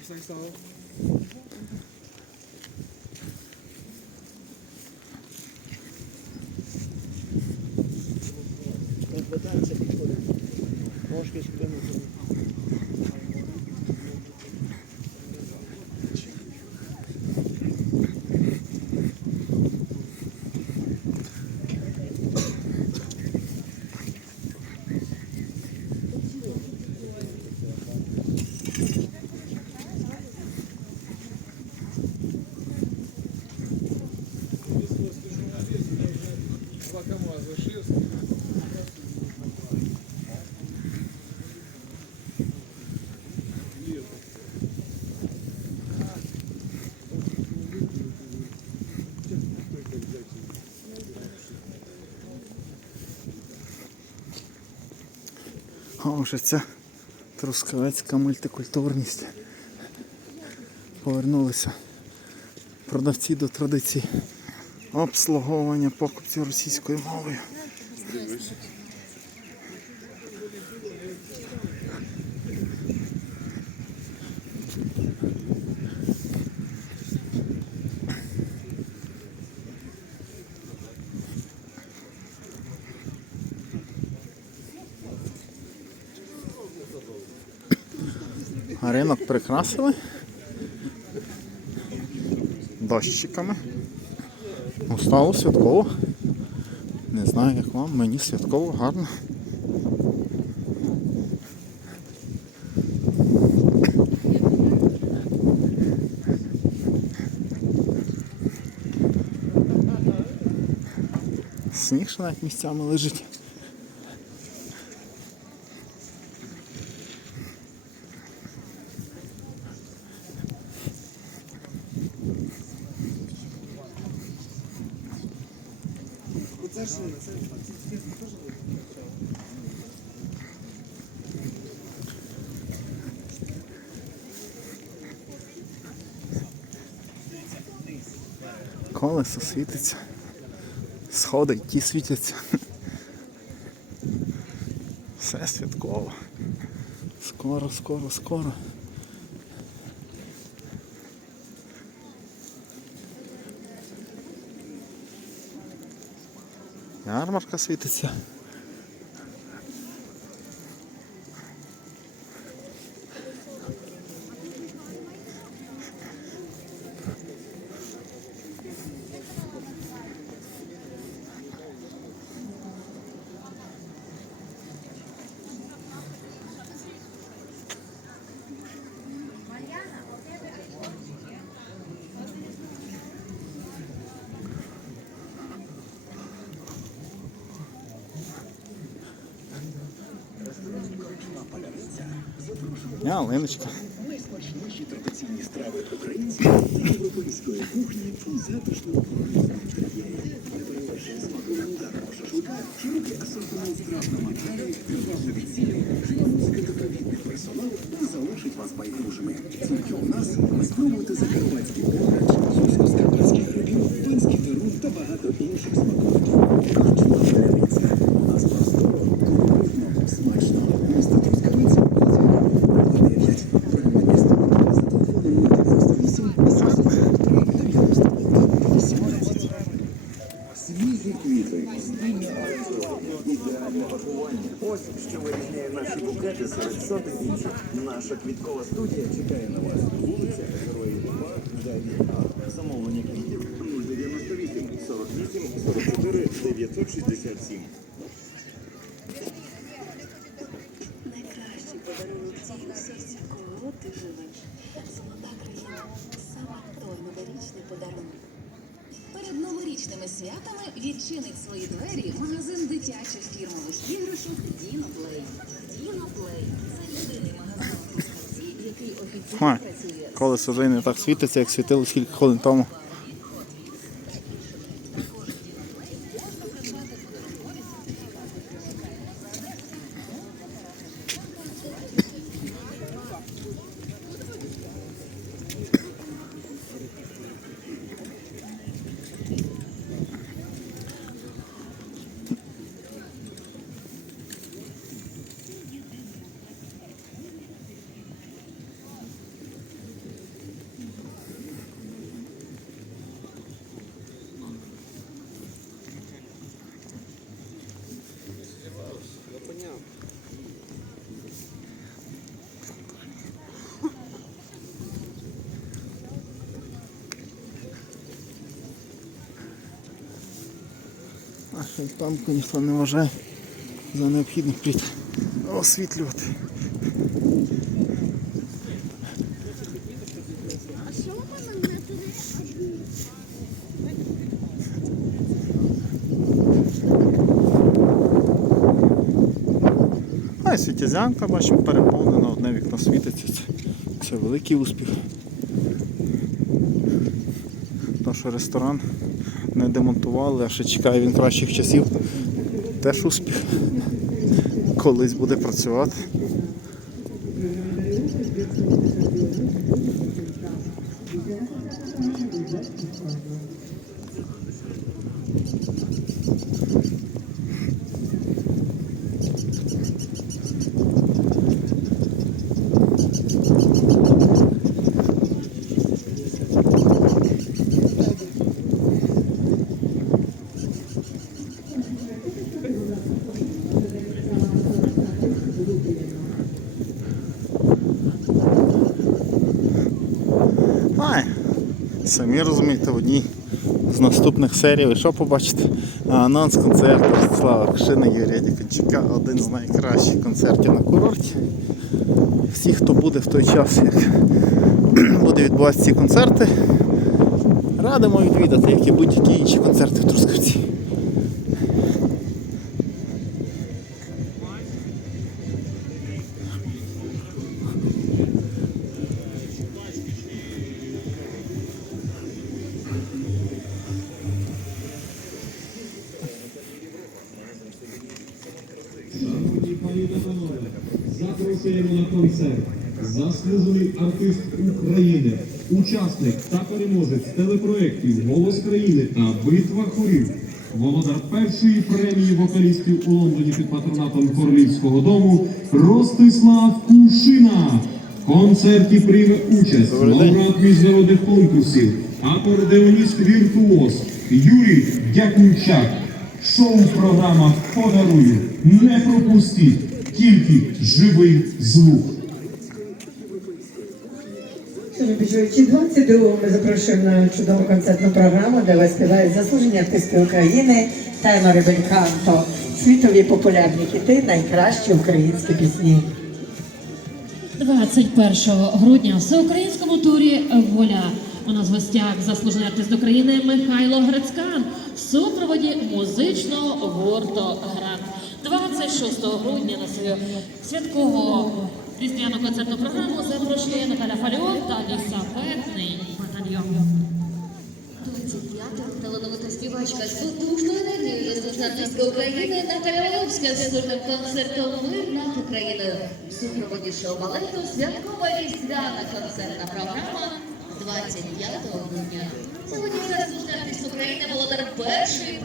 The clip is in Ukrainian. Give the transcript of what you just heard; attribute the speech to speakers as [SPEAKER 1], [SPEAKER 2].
[SPEAKER 1] Ich sag's da auch. Можешь, если прямо Ножки скинути.
[SPEAKER 2] А вже ця трускавецька мультикультурність. Повернулися продавці до традицій обслуговування покупців російською мовою. А Ринок прикрасили дощиками. Ну, стало святково. Не знаю, як вам, мені святково, гарно. Сніг ще навіть місцями лежить. Колесо світиться. Сходи ті світяться. Все святково. Скоро, скоро, скоро. Ярмарка світиться. Ялиночка.
[SPEAKER 3] Найсмачніші традиційні страви української європейської кухні у затишному широкий асортимент страв на мангалі, привабливі ціни, жіночий та провідний персонал не залишить вас байдужими. Тільки у нас ви спробуєте закарпатський грибів, панський дерун та багато інших смаковиків. Ось що вирізняє наші букети серед сотень інших. Наша квіткова студія чекає на вас. Вулиця Героїв 2, 9 А. Замовлення квітів 098 48 44 967.
[SPEAKER 4] Найкращий подарунок тій у серці, кого ти живеш. Золота країна саме той новорічний подарунок. Новорічними святами відчинить свої двері магазин дитячих фірмових іграшок Діноплей. Діноплей це єдиний магазин в Трускавці, який офіційно працює.
[SPEAKER 2] Колесо вже не так світиться, як світило кілька хвилин тому. Нашу танку ніхто не вважає за необхідне прийти освітлювати. А і світязянка, бачимо, переповнена, одне вікно світиться. Це, це великий успіх. То, що ресторан не демонтували, а ще чекає він кращих часів. Теж успіх. Колись буде працювати. Ай, самі розумієте, в одній з наступних серій ви що побачите? Анонс концерту Ростислава Кшина Юрія Дікончука. Один з найкращих концертів на курорті. Всі, хто буде в той час, як буде відбуватися ці концерти, радимо відвідати, як і будь-які інші концерти в Трускавці.
[SPEAKER 1] Заслужений артист України, учасник та переможець телепроєктів Голос країни та Битва хорів. Володар першої премії вокалістів у Лондоні під патронатом Королівського дому Ростислав Кушина. В концерті прийме участь лауреат міжнародних конкурсів, акордеоніст віртуоз Юрій Дякунчак. Шоу-програма Подарую. Не пропустіть, тільки живий звук.
[SPEAKER 5] Почувачі, 22-го ми запрошуємо на чудову концертну програму, де вас співають заслужені артисти України, Тайма Ребельканто, світові популярні хіти, найкращі українські пісні.
[SPEAKER 6] 21 грудня в всеукраїнському турі Воля. У нас в гостях заслужений артист України Михайло Грицькан в супроводі музичного гурту Град. 26 грудня на свою святкову різдвяну концертну програму запрошує Наталя Фаліон та Ліса Петний батальйон.
[SPEAKER 7] 25-та талановита співачка з потужною енергією заслужена артистка України Наталя Валовська з сольним концертом Мир над Україною. В супроводі шоу-балету святкова різдвяна концертна програма 25 грудня. Сьогодні заслужений артист України володар першої